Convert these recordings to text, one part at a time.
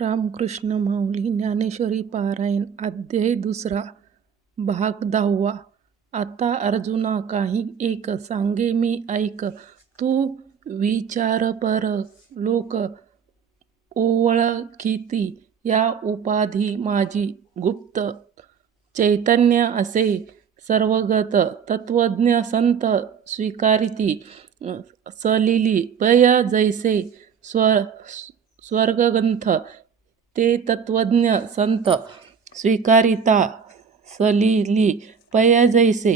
रामकृष्ण माऊली ज्ञानेश्वरी पारायण अध्याय दुसरा भाग दहावा. आता अर्जुना काही एक सांगे मी ऐक. तू विचार पर लोक ओळखीती. या उपाधी माझी गुप्त चैतन्य असे. सर्वगत तत्वज्ञ संत स्वीकारिती. सलिली पय जैसे स्व स्वर्गग्रंथ. ते तत्वज्ञ संत स्वीकारिता सलिली पय जैसे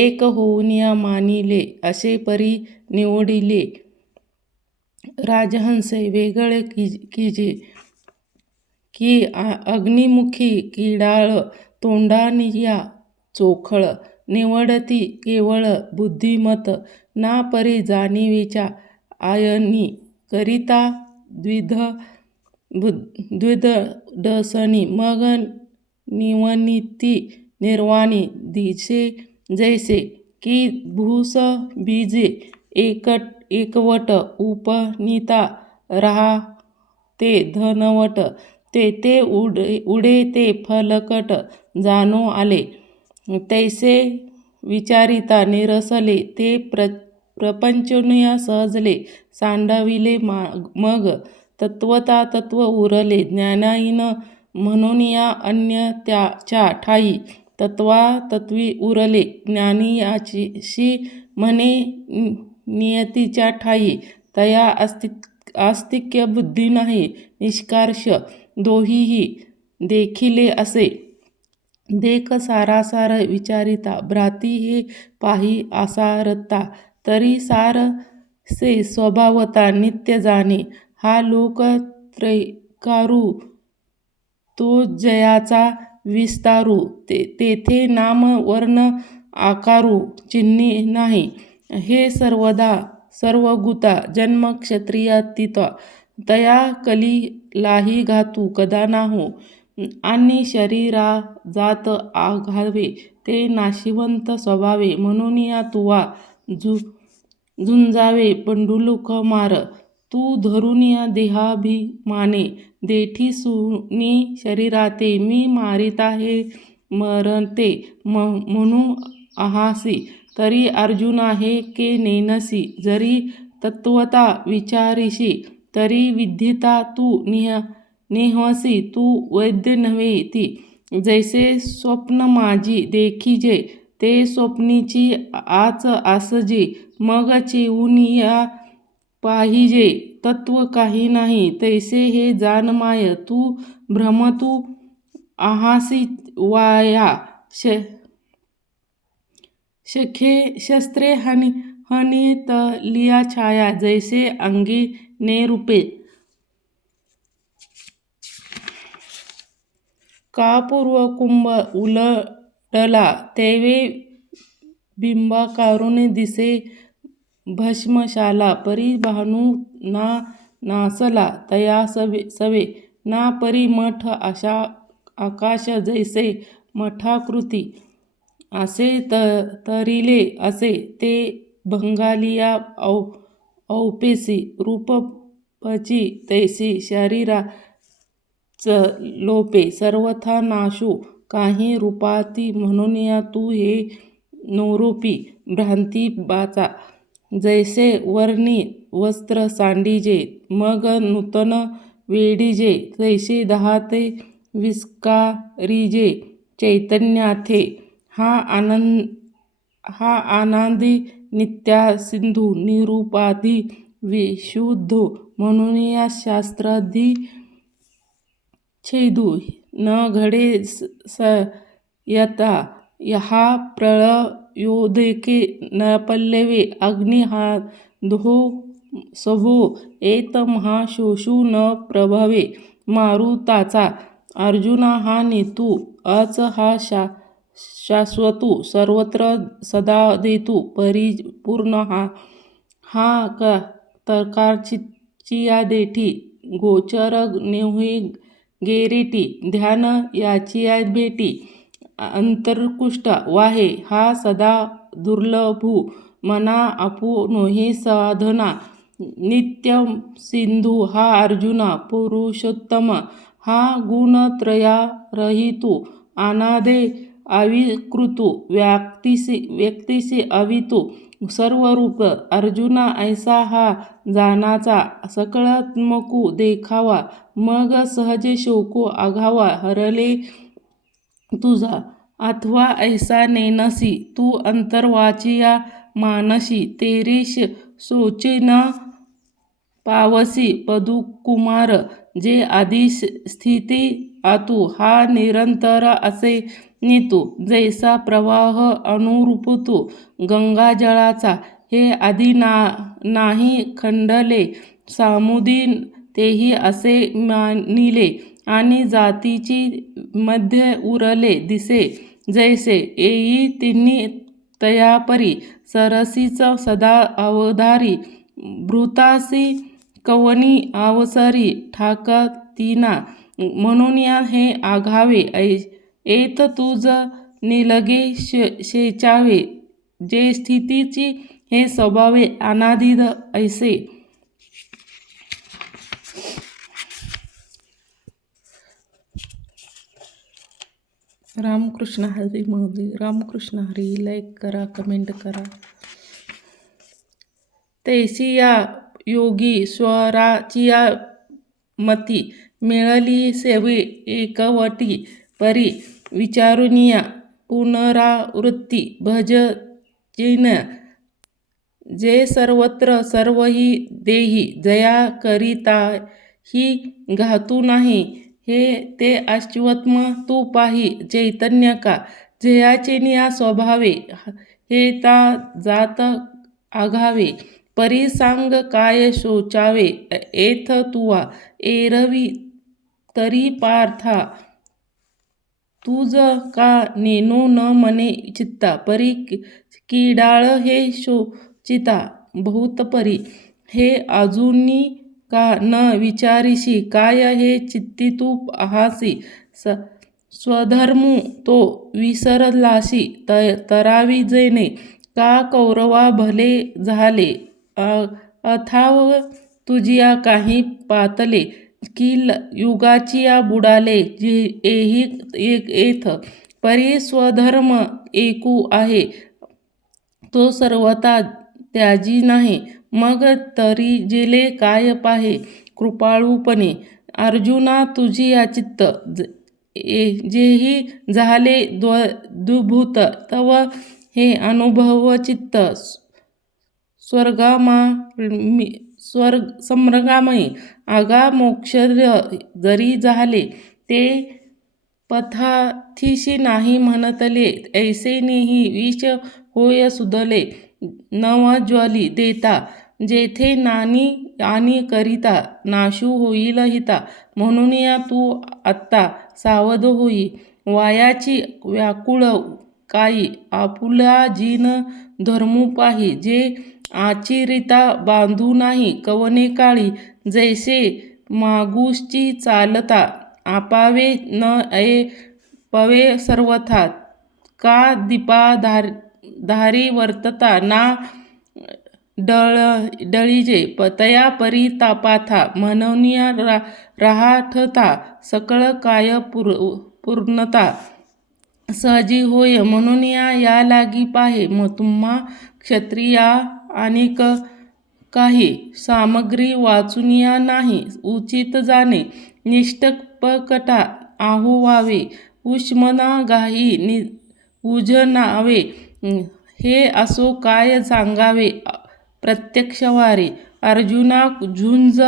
एक होऊनिया मानिले असे परी निवडिले. राजहंसे वेगळे कीजे की अग्निमुखी किडाळ तोंडानिया चोखळ निवडती केवळ बुद्धिमत ना परी जाणिवेच्या आयनी करिता द्विध द्विदसनी मग निवनिती निर्वाणी दिसे जैसे की भूस बीजे एकट एकवट उपनीता रहा ते धनवट ते ते उडे उडे ते फलकट जाणो आले. तैसे विचारिता निरसले ते प्र प्रपंचनीय सहजले सांडविले मग तत्वता तत्व उरले ज्ञानाईन. म्हणून या अन्य त्याच्या ठाई तत्वा तत्वी उरले. ज्ञानी याची म्हणे नियतीच्या ठाई. तया आस्तिक आस्तिक्य बुद्धी नाही निष्कर्ष दोहीही देखिले असे. देख सारासार विचारिता भ्राती हे पाही आसारता तरी सार से स्वभावता नित्य जाणे. हा लोकत्रयकारू तो जयाचा विस्तारू ते तेथे नाम वर्ण आकारू चिन्ही नाही. हे सर्वदा सर्वगुता जन्म क्षत्रियातिता तया कलीलाही घातू कदा नाहू. आणि शरीरा जात आघावे ते नाशिवंत स्वभावे म्हणून या तुवा झु झुंजावे पंडुलुक मार तू धरून या देहाभिमाने देठीसुनी शरीराते मी मारिता हे मरते म्हणू आहासी तरी अर्जुना हे के नेनसी जरी तत्वता विचारिशी तरी विद्यता तू निह नेहसी तू वैद्य नव्हे ती. जैसे स्वप्न माझी देखिजे ते स्वप्नीची आच आसजी मग चिवून या पाहिजे तत्व काही नाही. तैसे हे जाण माय तू भ्रम तू आहासी वाया. शखे शस्त्रे हनि लिया छाया. जैसे अंगी नेरूपे का पूर्व कुंभ उलटला तेवे बिंबाकारून दिसे भस्मशाला परी ना नासला तया सवे सवे. ना परी मठ अशा आकाश जैसे मठाकृती. असे त तरिले असे ते भंगालिया औ औपेसी रूपपची तैसी शरीरा च लोपे सर्वथा नाशू काही रूपाती म्हणून या तू हे नोरूपी भ्रांती बाचा. जैसे वर्णी वस्त्र सांडिजे मग नूतन वेडिजे तैसे दहा ते विस्कारिजे चैतन्याथे हा आनंद हा आनंदी नित्या सिंधू निरुपाधी विशुद्धो म्हणून या शास्त्राधी छेदू न घडे स यता हा प्रळ न पल्लवे अग्नी हा दोहो सभो एत महाशोषू न प्रभवे मारुताचा अर्जुना हा नेतू अच हा शा शाश्वतू सर्वत्र सदा देतू परिपूर्ण हा हा क तर्काचिया देठी गोचर नेहुई गेरिटी ध्यान याचिया भेटी अंतर्कुष्ट वाहे हा सदा दुर्लभू मना आपू साधना नित्य सिंधू हा अर्जुना पुरुषोत्तम हा गुणत्रया रहितू अनादे अविकृतू व्यक्तिसी व्यक्तिसी अवितू सर्वरूप अर्जुना ऐसा हा जानाचा सकळात्मकू देखावा मग सहज शोको आघावा हरले तुझा अथवा ऐसा नेनसी तू अंतर्वाचिया मानसी तेरी सोचे न पावसी पदुकुमार जे आधी स्थिती आतू हा निरंतर असे नीतू जैसा प्रवाह अनुरूपतो गंगाजळाचा हे आधी ना नाही खंडले सामुदीन तेही असे मानिले आणि जातीची मध्य उरले दिसे जैसे येई तिन्ही तयापरी सरसीच सदा अवधारी भृतासी कवनी अवसरी ठाकतीना म्हणून या हे आघावे ऐ एत तुझ निलगे शे शेचावे जे स्थितीची हे स्वभावे अनादिद ऐसे. रामकृष्ण हरी मोदी रामकृष्ण हरी लाईक करा कमेंट करा. तैसिया योगी स्वराचिया मती मिळाली सेवे एकवटी परी विचारुनिया पुनरावृत्ती भजचिन जे सर्वत्र सर्वही देही जया करिता ही घातू नाही. हे ते अश्वत्म तू पाही चैतन्य का जयाचे निया स्वभावे हे ता जात आघावे परी सांग काय शोचावे एथ तुवा एरवी तरी पार्था तुझ का नेनो न मने चित्ता परी किडाळ हे शोचिता बहुतपरी हे अजूनी का न विचारिशी? काय हे चित्ती तू आहासी? स स्वधर्मू तो विसरलाशी त तरावी जेने का कौरवा भले झाले? अथाव तुझिया काही पातले. की युगाचिया बुडाले जे एही एक एथ. परी स्वधर्म एकू आहे. तो सर्वता त्याजी नाही. मग तरी जिले काय पाहे कृपाळूपणे अर्जुना तुझी या चित्त जेही झाले द्व दुभूत तव हे अनुभव चित्त स्वर्गामा स्वर्ग सम्रगामयी आगा मोक्षर्य जरी झाले ते पथाथीशी नाही म्हणतले ऐसेनेही विष होय सुदले नवज्वली देता. जेथे नानी आणि करिता नाशू होईल हिता म्हणून या तू आत्ता सावध होई. वायाची व्याकुळ काही आपुला जीन धर्मू पाही जे आचिरिता बांधू नाही कवने काळी. जैसे मागूसची चालता आपावे न ए पवे सर्वथा का दीपा धार धारी वर्तता ना डळ डळीजे पतया परितापाथा मनोनिया रा राहाठता सकळ काय पुर पूर्णता सहजी होय म्हणून या या लागी पाहे मग तुम्हा क्षत्रिया अनेक काही सामग्री वाचून या नाही उचित जाणे निष्ठपकटा आहोवावे व्हावे उष्मना गाही नि उजनावे हे असो काय सांगावे प्रत्यक्षवारी. अर्जुना झुंज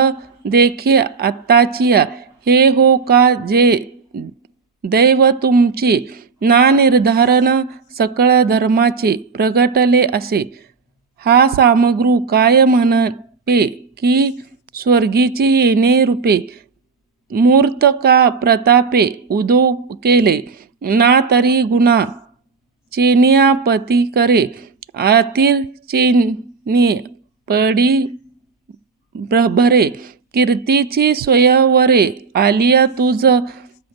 देखे आत्ताचिया. हे हो का जे दैव तुमचे ना निर्धारण सकळ धर्माचे प्रगटले असे? हा सामग्रू काय म्हणपे की स्वर्गीची येणे रूपे? मूर्त का प्रतापे उदो केले? ना तरी गुणा चेनिया पती करे. आतिर चेन पडी भरे कीर्तीची स्वयंवरे आलिया तुझ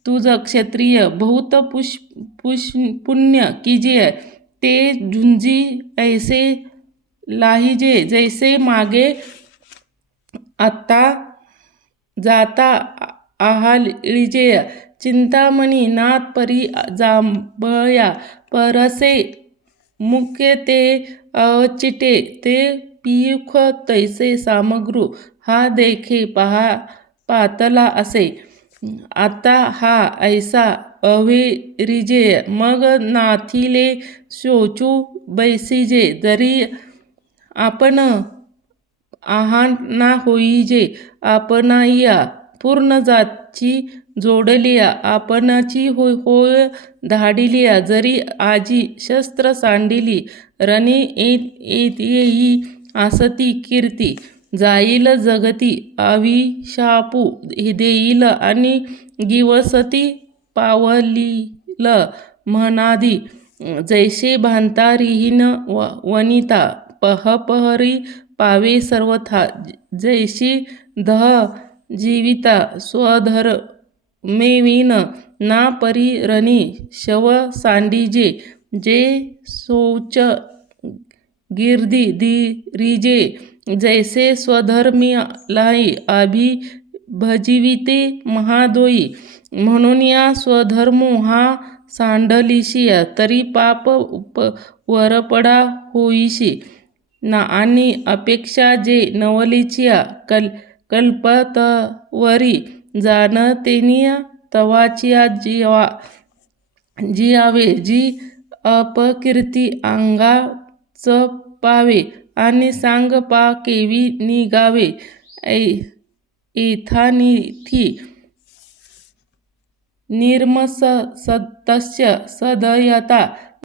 तुझ क्षत्रिय बहुत पुष पुष पुण्य कीजिय ते झुंजी ऐसे लाहिजे जैसे मागे आता जाता आहालिजे चिंतामणी नाथ परी जांबया परसे मुख्य ते चिटे ते पियुख तैसे सामग्रू. हा देखे पहा पातला असे. आता हा ऐसा अविरिजे. मग नाथिले शोचू बैसिजे. जरी आपण आहान ना होईजे आपणाया पूर्ण जातची जोडलिया आपणाची होय होय धाडिलिया जरी आजी शस्त्र सांडिली रणी येत येत येई आसती कीर्ती. जाईल जगती अविशापू देईल आणि गिवसती पावलील म्हणादी. जैसे भांतारिहीन व वनिता पहपहरी पावे सर्वथा. जैसी दह जीविता स्वधर्मेविन ना परिरणी शव सांडिजे जे शौच गिर्दी दिरिजे जैसे स्वधर्मी लाई अभि भजिविते महादोई म्हणून या स्वधर्मो हा सांडलिशिया तरी पाप उप वरपडा होईशी ना आणि अपेक्षा जे नवलिचिया कल कल्पतवरी जाणतेनिया तवाची जीवा जियावे जी अपकीर्ती अंगाच पावे आणि सांग पा केवी निगावे. ऐ एथानिथी निर्मस सदस्य सदयता